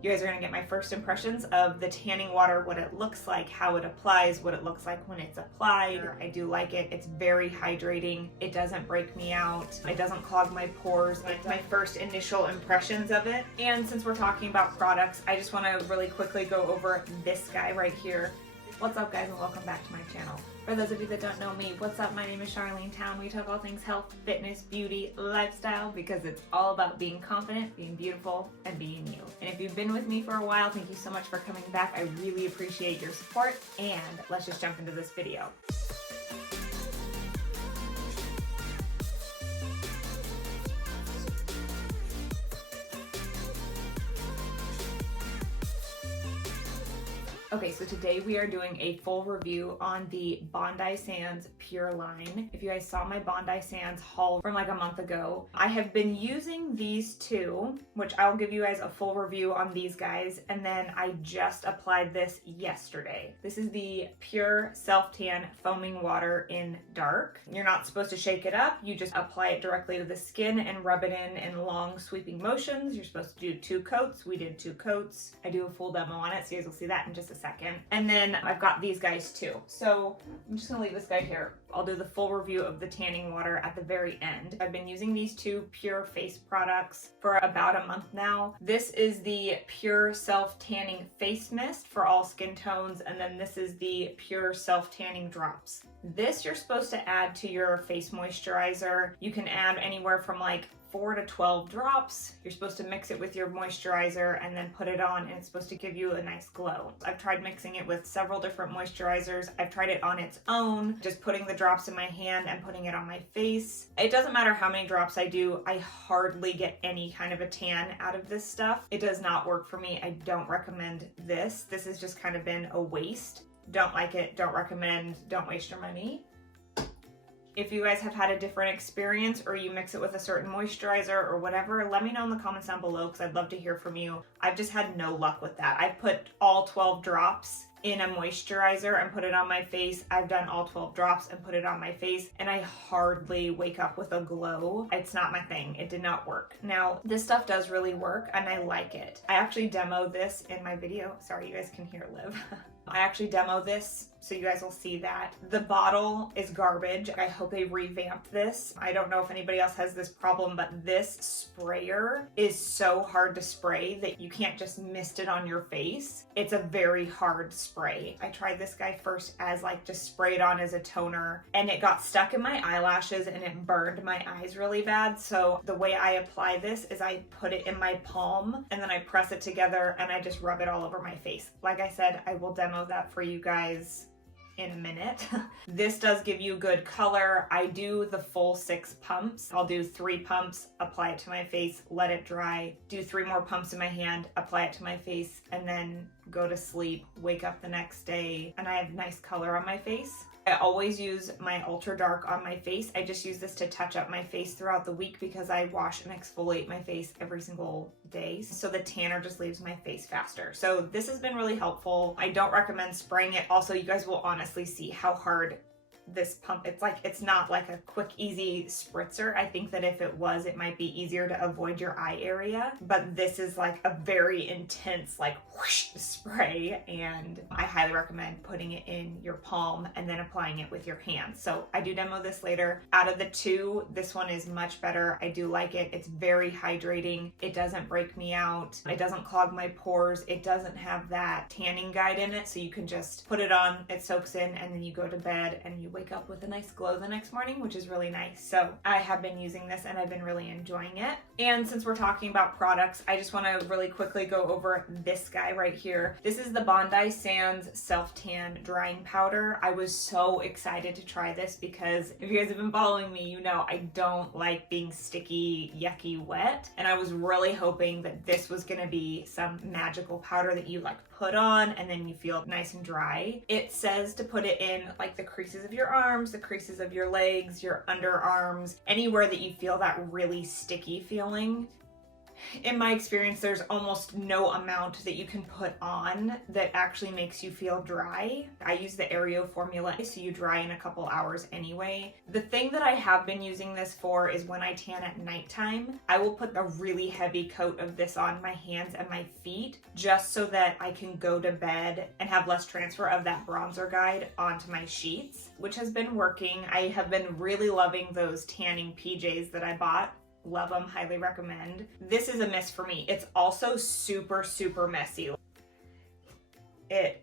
You guys are gonna get my first impressions of the tanning water, what it looks like, how it applies, what it looks like when it's applied. I do like it. It's very hydrating. It doesn't break me out. It doesn't clog my pores. It's my first initial impressions of it. And since we're talking about products, I just wanna really quickly go over this guy right here. What's up, guys, and welcome back to my channel. For those of you that don't know me, what's up? My name is Charlene Town. We talk all things health, fitness, beauty, lifestyle, because it's all about being confident, being beautiful, and being you. And if you've been with me for a while, thank you so much for coming back. I really appreciate your support, and let's just jump into this video. Okay, so today we are doing a full review on the Bondi Sands Pure line. If you guys saw my Bondi Sands haul from like a month ago, I have been using these two, which I'll give you guys a full review on these guys, and then I just applied this yesterday. This is the Pure Self-Tan Foaming Water in Dark. You're not supposed to shake it up, you just apply it directly to the skin and rub it in long sweeping motions. You're supposed to do 2 coats. We did 2 coats. I do a full demo on it, so you guys will see that in just a second. And then I've got these guys too. So I'm just gonna leave this guy here. I'll do the full review of the tanning water at the very end. I've been using these 2 Pure face products for about a month now. This is the Pure Self Tanning Face Mist for all skin tones, and then this is the Pure Self Tanning Drops. This you're supposed to add to your face moisturizer. You can add anywhere from like 4 to 12 drops. You're supposed to mix it with your moisturizer and then put it on, and it's supposed to give you a nice glow. I've tried mixing it with several different moisturizers. I've tried it on its own, just putting the drops in my hand and putting it on my face. It doesn't matter how many drops I do, I hardly get any kind of a tan out of this stuff. It does not work for me. I don't recommend this. This has just kind of been a waste. Don't like it, don't recommend, don't waste your money. If you guys have had a different experience or you mix it with a certain moisturizer or whatever, let me know in the comments down below because I'd love to hear from you. I've just had no luck with that. I've put all 12 drops in a moisturizer and put it on my face. I've done all 12 drops and put it on my face, and I hardly wake up with a glow. It's not my thing. It did not work. Now, this stuff does really work and I like it. I actually demoed this in my video. Sorry, you guys can hear Liv. I actually demoed this, so you guys will see that. The bottle is garbage. I hope they revamp this. I don't know if anybody else has this problem, but this sprayer is so hard to spray that you can't just mist it on your face. It's a very hard spray. I tried this guy first as like just spray it on as a toner, and it got stuck in my eyelashes and it burned my eyes really bad. So the way I apply this is I put it in my palm and then I press it together and I just rub it all over my face. Like I said, I will demo that for you guys in a minute. This does give you good color. I do the full 6 pumps. I'll do 3 pumps, apply it to my face, let it dry, do 3 more pumps in my hand, apply it to my face, and then go to sleep, wake up the next day, and I have nice color on my face. I always use my Ultra Dark on my face. I just use this to touch up my face throughout the week because I wash and exfoliate my face every single day. So the tanner just leaves my face faster. So this has been really helpful. I don't recommend spraying it. Also, you guys will honestly see how hard this pump, it's not like a quick easy spritzer. I think that if it was, it might be easier to avoid your eye area, but this is like a very intense like whoosh spray, and I highly recommend putting it in your palm and then applying it with your hands. So I do demo this later. Out of the 2, this one is much better. I do like it. It's very hydrating. It doesn't break me out. It doesn't clog my pores. It doesn't have that tanning guide in it, so you can just put it on, it soaks in, and then you go to bed and you wake up with a nice glow the next morning, which is really nice. So I have been using this and I've been really enjoying it. And since we're talking about products, I just want to really quickly go over this guy right here. This is the Bondi Sands Self-Tan Drying Powder. I was so excited to try this because if you guys have been following me, you know I don't like being sticky, yucky, wet. And I was really hoping that this was going to be some magical powder that you like put on and then you feel nice and dry. It says to put it in like the creases of your arms, the creases of your legs, your underarms, anywhere that you feel that really sticky feeling. in my experience, there's almost no amount that you can put on that actually makes you feel dry. I use the Aero formula, so you dry in a couple hours anyway. The thing that I have been using this for is when I tan at nighttime, I will put a really heavy coat of this on my hands and my feet just so that I can go to bed and have less transfer of that bronzer guide onto my sheets, which has been working. I have been really loving those tanning PJs that I bought. Love them, highly recommend. This is a miss for me. It's also super, super messy. It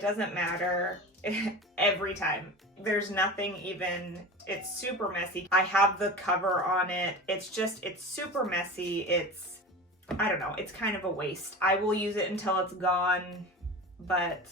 doesn't matter every time. There's nothing even, it's super messy. I have the cover on it. It's super messy. I don't know, it's kind of a waste. I will use it until it's gone, but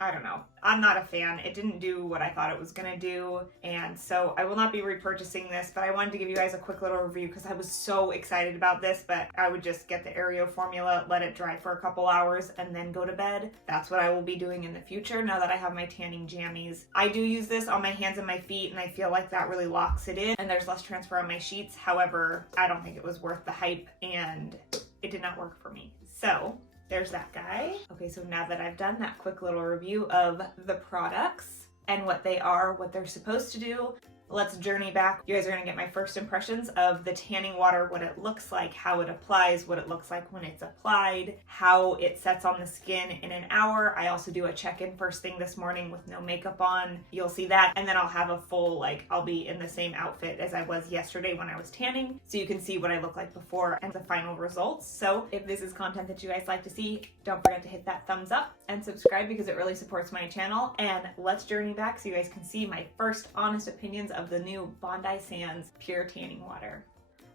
I don't know. I'm not a fan. It didn't do what I thought it was gonna do, and so I will not be repurchasing this, but I wanted to give you guys a quick little review because I was so excited about this. But I would just get the Aero formula, let it dry for a couple hours, and then go to bed. That's what I will be doing in the future now that I have my tanning jammies. I do use this on my hands and my feet, and I feel like that really locks it in, and there's less transfer on my sheets. However, I don't think it was worth the hype, and it did not work for me. So there's that guy. Okay, so now that I've done that quick little review of the products and what they are, what they're supposed to do, let's journey back. You guys are gonna get my first impressions of the tanning water, what it looks like, how it applies, what it looks like when it's applied, how it sets on the skin in an hour. I also do a check-in first thing this morning with no makeup on. You'll see that. And then I'll have a full, I'll be in the same outfit as I was yesterday when I was tanning, so you can see what I look like before and the final results. So if this is content that you guys like to see, don't forget to hit that thumbs up and subscribe because it really supports my channel. And let's journey back so you guys can see my first honest opinions of the new Bondi Sands Pure Tanning Water.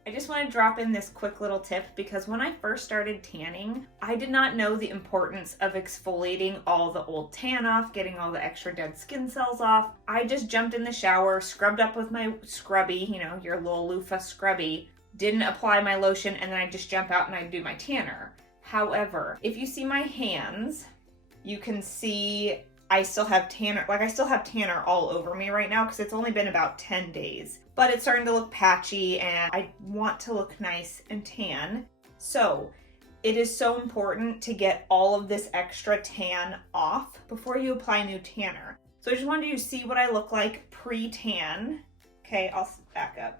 I just want to drop in this quick little tip because when I first started tanning, I did not know the importance of exfoliating all the old tan off, getting all the extra dead skin cells off. I just jumped in the shower, scrubbed up with my scrubby, your little loofah scrubby, didn't apply my lotion, and then I just jump out and I do my tanner. However, if you see my hands, you can see I still have tanner, I still have tanner all over me right now because it's only been about 10 days. But it's starting to look patchy and I want to look nice and tan. So it is so important to get all of this extra tan off before you apply new tanner. So I just wanted you to see what I look like pre-tan. Okay, I'll back up.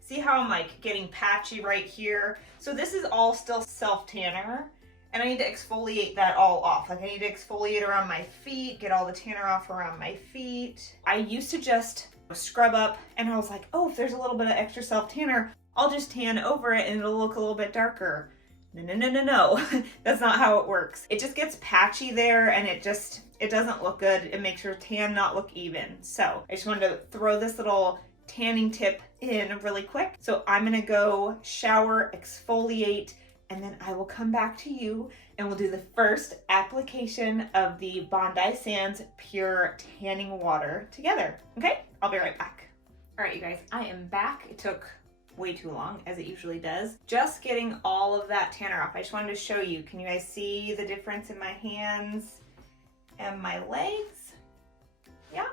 See how I'm getting patchy right here? So this is all still self-tanner. And I need to exfoliate that all off. I need to exfoliate around my feet, get all the tanner off around my feet. I used to just scrub up and I was like, oh, if there's a little bit of extra self-tanner, I'll just tan over it and it'll look a little bit darker. No. That's not how it works. It just gets patchy there and it doesn't look good. It makes your tan not look even. So I just wanted to throw this little tanning tip in really quick. So I'm gonna go shower, exfoliate, and then I will come back to you and we'll do the first application of the Bondi Sands Pure Tanning Water together. Okay, I'll be right back. All right, you guys, I am back. It took way too long, as it usually does. Just getting all of that tanner off. I just wanted to show you. Can you guys see the difference in my hands and my legs? Yeah,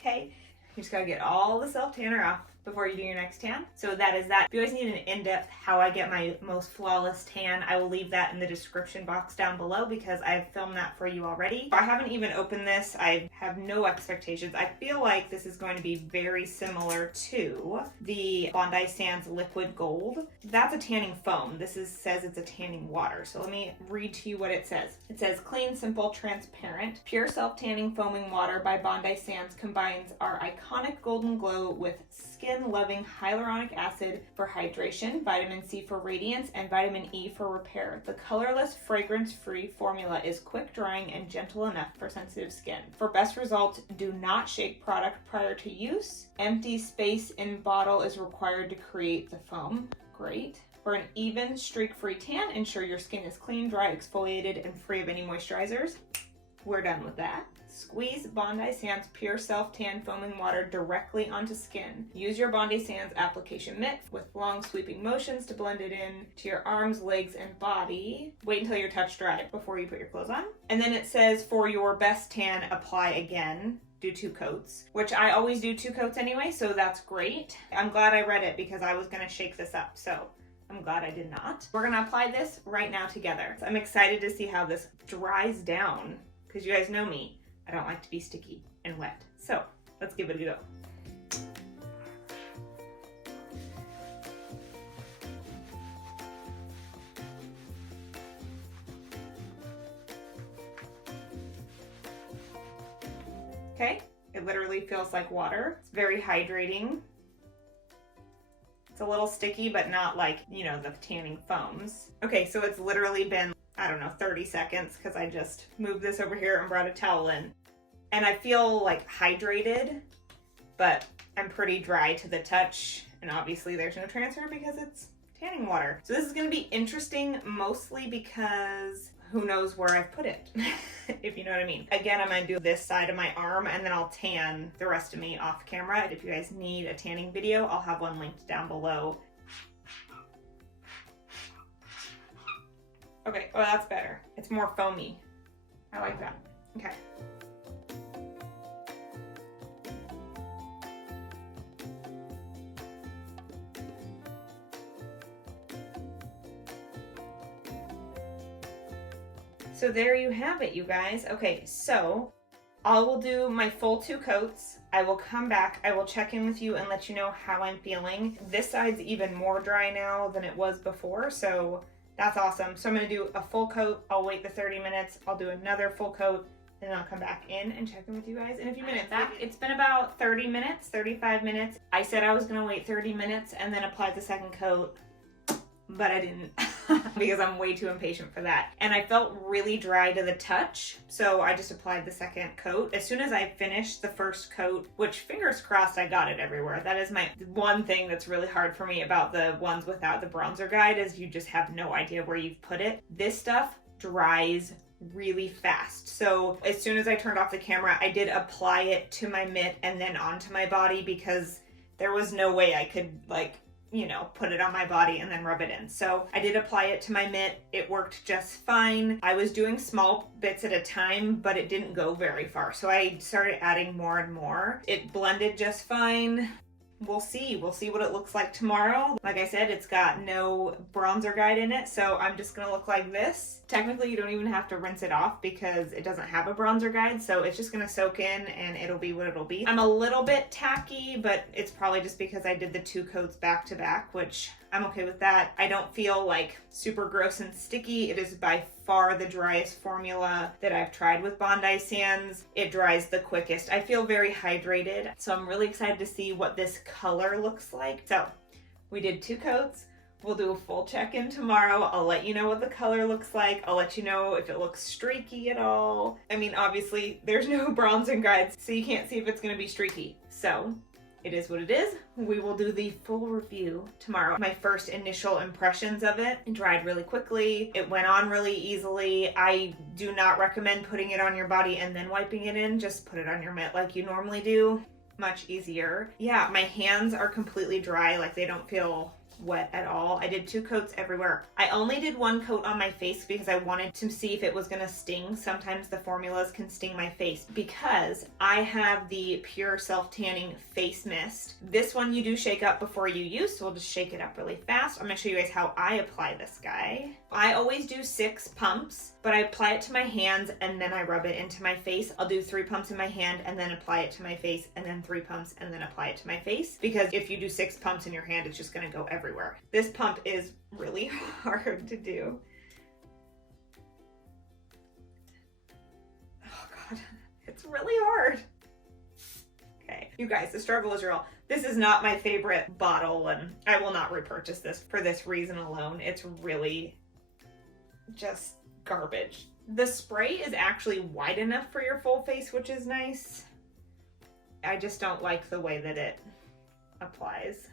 okay. You just gotta get all the self-tanner off before you do your next tan. So that is that. If you guys need an in-depth how I get my most flawless tan, I will leave that in the description box down below because I've filmed that for you already. I haven't even opened this. I have no expectations. I feel like this is going to be very similar to the Bondi Sands Liquid Gold. That's a tanning foam. This says it's a tanning water. So let me read to you what it says. It says, clean, simple, transparent, pure self-tanning foaming water by Bondi Sands combines our iconic golden glow with skin-loving hyaluronic acid for hydration, vitamin C for radiance, and vitamin E for repair. The colorless, fragrance-free formula is quick-drying and gentle enough for sensitive skin. For best results, do not shake product prior to use. Empty space in bottle is required to create the foam. Great. For an even, streak-free tan, ensure your skin is clean, dry, exfoliated, and free of any moisturizers. We're done with that. Squeeze Bondi Sands Pure Self-Tan Foaming Water directly onto skin. Use your Bondi Sands application mitt with long sweeping motions to blend it in to your arms, legs, and body. Wait until you're touch dry before you put your clothes on. And then it says, for your best tan, apply again. Do 2 coats, which I always do 2 coats anyway, so that's great. I'm glad I read it because I was gonna shake this up. So I'm I'm glad I did not. We're gonna apply this right now together. So I'm excited to see how this dries down, because you guys know me, I don't like to be sticky and wet. So let's give it a go. Okay, it literally feels like water. It's very hydrating. It's a little sticky, but not like, you know, the tanning foams. Okay, so it's literally been, I don't know, 30 seconds because I just moved this over here and brought a towel in. And I feel like hydrated, but I'm pretty dry to the touch. And obviously there's no transfer because it's tanning water. So this is gonna be interesting, mostly because who knows where I've put it, if you know what I mean. Again, I'm gonna do this side of my arm and then I'll tan the rest of me off camera. If you guys need a tanning video, I'll have one linked down below. Okay, well that's better. It's more foamy. I like that. Okay. So there you have it, you guys. Okay, so I will do my full 2 coats. I will come back, I will check in with you and let you know how I'm feeling. This side's even more dry now than it was before, so that's awesome. So I'm gonna do a full coat, I'll wait the 30 minutes, I'll do another full coat, and then I'll come back in and check in with you guys in a few minutes. It's been about 30 minutes, 35 minutes. I said I was gonna wait 30 minutes and then apply the second coat, but I didn't because I'm way too impatient for that. And I felt really dry to the touch, so I just applied the second coat. As soon as I finished the first coat, which fingers crossed I got it everywhere. That is my one thing that's really hard for me about the ones without the bronzer guide, is you just have no idea where you've put it. This stuff dries really fast. So as soon as I turned off the camera, I did apply it to my mitt and then onto my body, because there was no way I could, like, you know, put it on my body and then rub it in. So I did apply it to my mitt. It worked just fine. I was doing small bits at a time, but it didn't go very far. So I started adding more and more. It blended just fine. We'll see. We'll see what it looks like tomorrow. Like I said, it's got no bronzer guide in it, so I'm just gonna look like this. Technically, you don't even have to rinse it off because it doesn't have a bronzer guide, so it's just gonna soak in and it'll be what it'll be. I'm a little bit tacky, but it's probably just because I did the 2 coats back to back, which I'm okay with that. I don't feel like super gross and sticky. It is by far the driest formula that I've tried with Bondi Sands. It dries the quickest. I feel very hydrated, so I'm really excited to see what this color looks like. So we did 2 coats. We'll do a full check-in tomorrow. I'll let you know what the color looks like. I'll let you know if it looks streaky at all. I mean, obviously there's no bronzing guides, so you can't see if it's gonna be streaky. So it is what it is. We will do the full review tomorrow. My first initial impressions of it. It dried really quickly. It went on really easily. I do not recommend putting it on your body and then wiping it in. Just put it on your mitt like you normally do. Much easier. Yeah, my hands are completely dry. Like, they don't feel wet at all. I did 2 coats everywhere. I only did 1 coat on my face because I wanted to see if it was gonna sting. Sometimes the formulas can sting my face, because I have the Pure Self Tanning Face Mist. This one you do shake up before you use, so we'll just shake it up really fast. I'm gonna show you guys how I apply this guy. I always do 6 pumps, but I apply it to my hands and then I rub it into my face. I'll do 3 pumps in my hand and then apply it to my face, and then 3 pumps and then apply it to my face, because if you do 6 pumps in your hand, it's just gonna go everywhere. This pump is really hard to do. Oh God, it's really hard. Okay, you guys, the struggle is real. This is not my favorite bottle, and I will not repurchase this for this reason alone. It's really just garbage. The spray is actually wide enough for your full face, which is nice. I just don't like the way that it applies.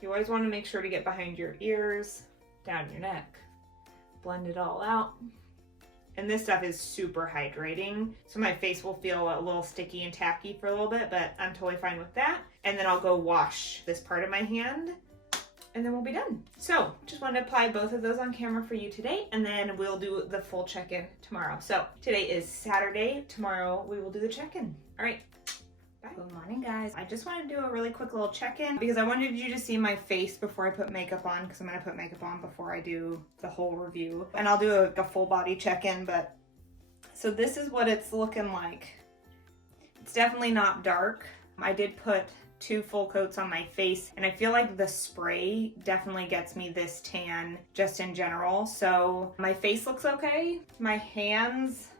You always want to make sure to get behind your ears, down your neck, blend it all out. And this stuff is super hydrating, so my face will feel a little sticky and tacky for a little bit, but I'm totally fine with that. And then I'll go wash this part of my hand, and then we'll be done. So just wanted to apply both of those on camera for you today, and then we'll do the full check-in tomorrow. So today is Saturday. Tomorrow we will do the check-in. All right, Bye. Good morning, guys. I just wanted to do a really quick little check-in because I wanted you to see my face before I put makeup on, because I'm going to put makeup on before I do the whole review. And I'll do a full body check-in, but so this is what it's looking like. It's definitely not dark. I did put 2 full coats on my face, and I feel like the spray definitely gets me this tan just in general. So my face looks okay. My hands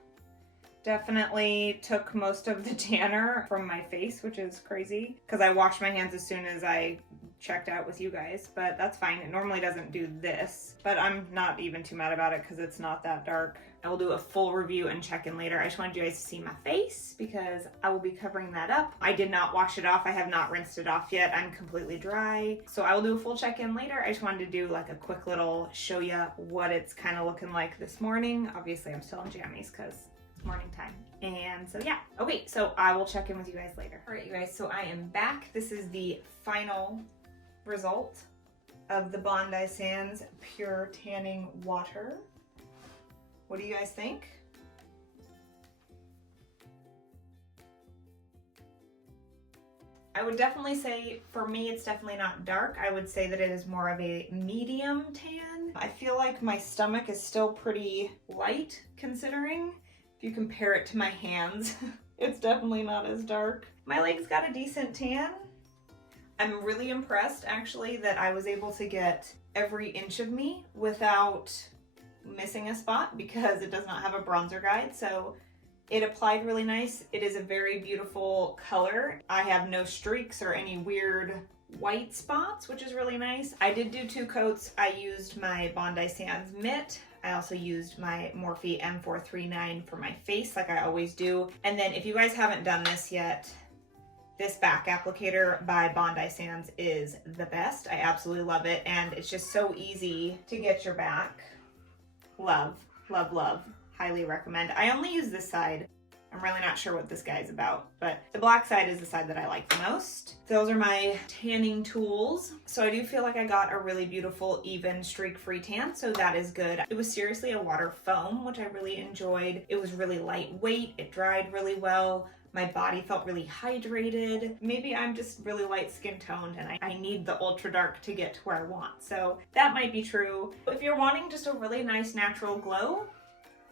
definitely took most of the tanner from my face, which is crazy because I washed my hands as soon as I checked out with you guys, but that's fine. It normally doesn't do this, but I'm not even too mad about it because it's not that dark. I will do a full review and check-in later. I just wanted you guys to see my face because I will be covering that up. I did not wash it off. I have not rinsed it off yet. I'm completely dry. So I will do a full check-in later. I just wanted to do like a quick little show you what it's kind of looking like this morning. Obviously, I'm still in jammies because morning time. And so yeah, okay, so I will check in with you guys later. All right, you guys, so I am back. This is the final result of the Bondi Sands Pure Tanning Water. What do you guys think? I would definitely say, for me, it's definitely not dark. I would say that it is more of a medium tan. I feel like my stomach is still pretty light considering. If you compare it to my hands, it's definitely not as dark. My legs got a decent tan. I'm really impressed actually that I was able to get every inch of me without missing a spot because it does not have a bronzer guide. So it applied really nice. It is a very beautiful color. I have no streaks or any weird white spots, which is really nice. I did do 2 coats. I used my Bondi Sands Mitt. I also used my Morphe M439 for my face like I always do. And then if you guys haven't done this yet, this back applicator by Bondi Sands is the best. I absolutely love it. And it's just so easy to get your back. Love, love, love. Highly recommend. I only use this side. I'm really not sure what this guy's about, but the black side is the side that I like the most. Those are my tanning tools. So I do feel like I got a really beautiful, even streak-free tan, so that is good. It was seriously a water foam, which I really enjoyed. It was really lightweight. It dried really well. My body felt really hydrated. Maybe I'm just really light skin toned and I need the ultra dark to get to where I want. So that might be true. If you're wanting just a really nice natural glow,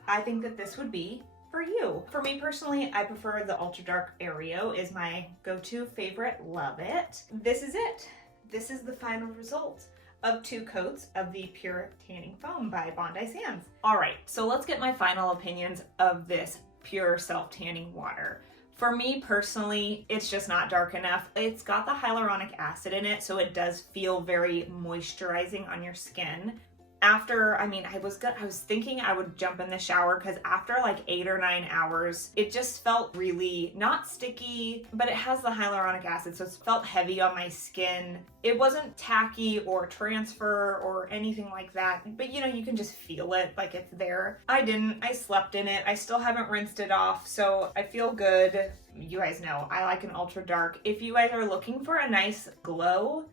I think that this would be for you. For me personally, I prefer the Ultra Dark Aero is my go-to favorite. Love it. This is it. This is the final result of 2 coats of the Pure Tanning Foam by Bondi Sands. All right, so let's get my final opinions of this Pure Self-Tanning Water. For me personally, it's just not dark enough. It's got the hyaluronic acid in it, so it does feel very moisturizing on your skin. After, I was thinking I would jump in the shower because after like 8 or 9 hours, it just felt really not sticky, but it has the hyaluronic acid, so it felt heavy on my skin. It wasn't tacky or transfer or anything like that, but you know, you can just feel it, like it's there. I didn't, I slept in it. I still haven't rinsed it off, so I feel good. You guys know, I like an ultra dark. If you guys are looking for a nice glow,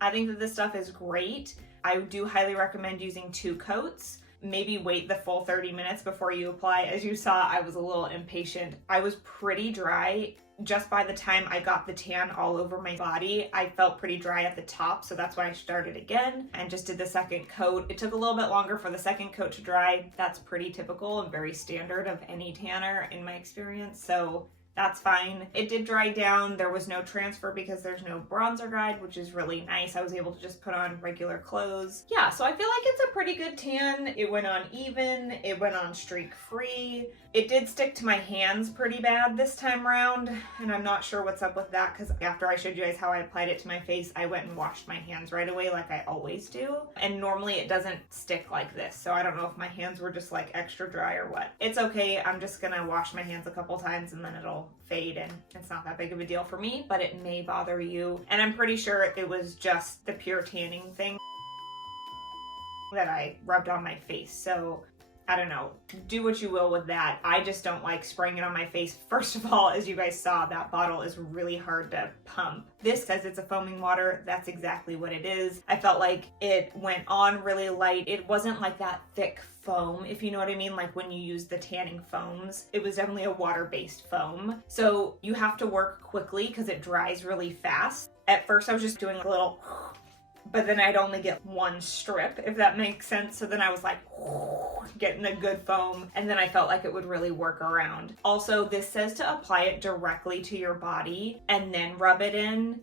I think that this stuff is great. I do highly recommend using 2 coats. Maybe wait the full 30 minutes before you apply. As you saw, I was a little impatient. I was pretty dry. Just by the time I got the tan all over my body, I felt pretty dry at the top, so that's why I started again and just did the second coat. It took a little bit longer for the second coat to dry. That's pretty typical and very standard of any tanner in my experience, so that's fine. It did dry down. There was no transfer because there's no bronzer guide, which is really nice. I was able to just put on regular clothes. Yeah, so I feel like it's a pretty good tan. It went on even. It went on streak free. It did stick to my hands pretty bad this time around, and I'm not sure what's up with that because after I showed you guys how I applied it to my face, I went and washed my hands right away like I always do. And normally it doesn't stick like this, so I don't know if my hands were just like extra dry or what. It's okay. I'm just gonna wash my hands a couple times and then it'll fade, and it's not that big of a deal for me, but it may bother you. And I'm pretty sure it was just the pure tanning thing that I rubbed on my face. So I don't know, do what you will with that. I just don't like spraying it on my face. First of all, as you guys saw, that bottle is really hard to pump. This says it's a foaming water. That's exactly what it is. I felt like it went on really light. It wasn't like that thick foam, if you know what I mean, like when you use the tanning foams. It was definitely a water-based foam. So you have to work quickly because it dries really fast. At first I was just doing a little, but then I'd only get one strip, if that makes sense. So then I was like getting a good foam, and then I felt like it would really work around. Also, this says to apply it directly to your body and then rub it in.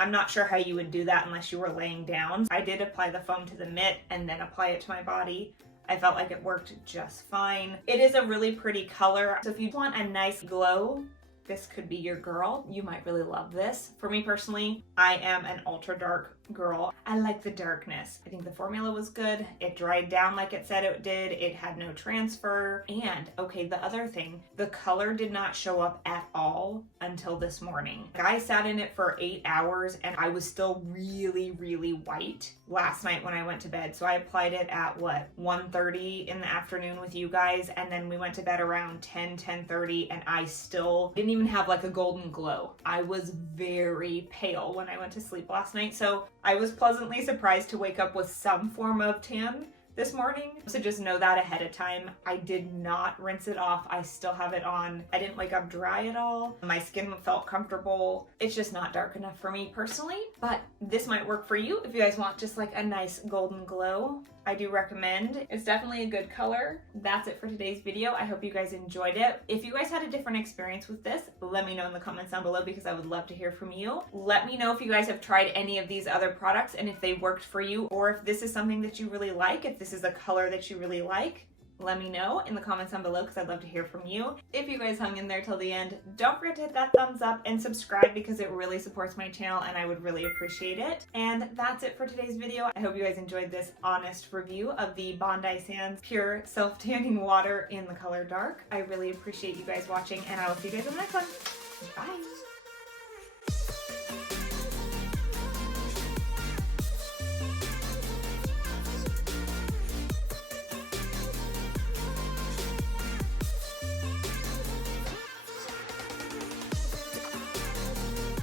I'm not sure how you would do that unless you were laying down. I did apply the foam to the mitt and then apply it to my body. I felt like it worked just fine. It is a really pretty color. So if you want a nice glow, this could be your girl. You might really love this. For me personally, I am an ultra dark girl. I like the darkness. I think the formula was good. It dried down like it said it did. It had no transfer. And okay, the other thing, the color did not show up at all until this morning. I sat in it for 8 hours and I was still really, really white last night when I went to bed. So I applied it at what, 1:30 in the afternoon with you guys. And then we went to bed around 10:30 and I still didn't even have like a golden glow. I was very pale when I went to sleep last night. So I was pleasantly surprised to wake up with some form of tan this morning. So just know that ahead of time. I did not rinse it off. I still have it on. I didn't wake up dry at all. My skin felt comfortable. It's just not dark enough for me personally, but this might work for you if you guys want just like a nice golden glow. I do recommend. It's definitely a good color. That's it for today's video. I hope you guys enjoyed it. If you guys had a different experience with this, let me know in the comments down below because I would love to hear from you. Let me know if you guys have tried any of these other products and if they worked for you, or if this is something that you really like, if this is a color that you really like. Let me know in the comments down below because I'd love to hear from you. If you guys hung in there till the end, don't forget to hit that thumbs up and subscribe because it really supports my channel and I would really appreciate it. And that's it for today's video. I hope you guys enjoyed this honest review of the Bondi Sands Pure Self-Tanning Water in the color dark. I really appreciate you guys watching and I will see you guys in the next one. Bye!